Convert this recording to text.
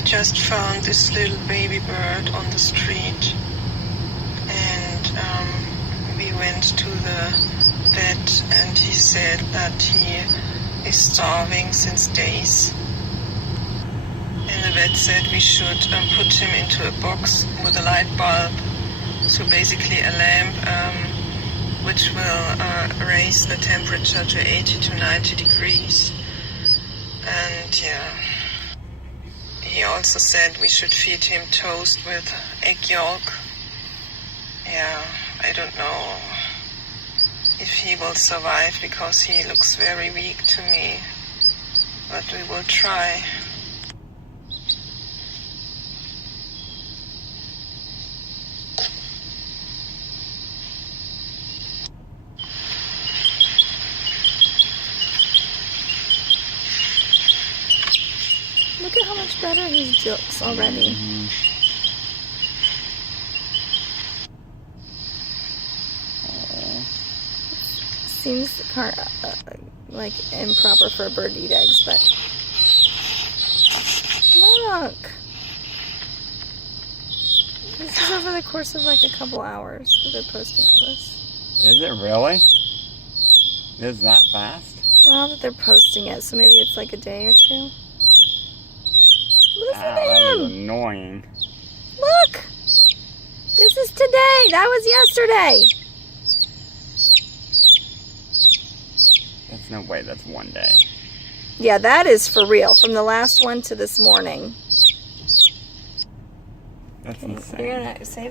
we just found this little baby bird on the street, and we went to the vet, and he said that he is starving since days. And the vet said we should put him into a box with a light bulb, so basically a lamp which will raise the temperature to 80 to 90 degrees. And yeah, he also said we should feed him toast with egg yolk. Yeah, I don't know if he will survive because he looks very weak to me, but we will try. Look at how much better he looks already. Mm-hmm. Seems like improper for a bird to eat eggs, but look. This is over the course of like a couple hours that they're posting all this. Is it really? Is that fast? Well, that they're posting it, so maybe it's like a day or two. Listen Wow, to that is him! annoying. Look! This is today! That was yesterday! There's no way that's one day. Yeah, that is for real. From the last one to this morning. That's Okay, insane. you're gonna save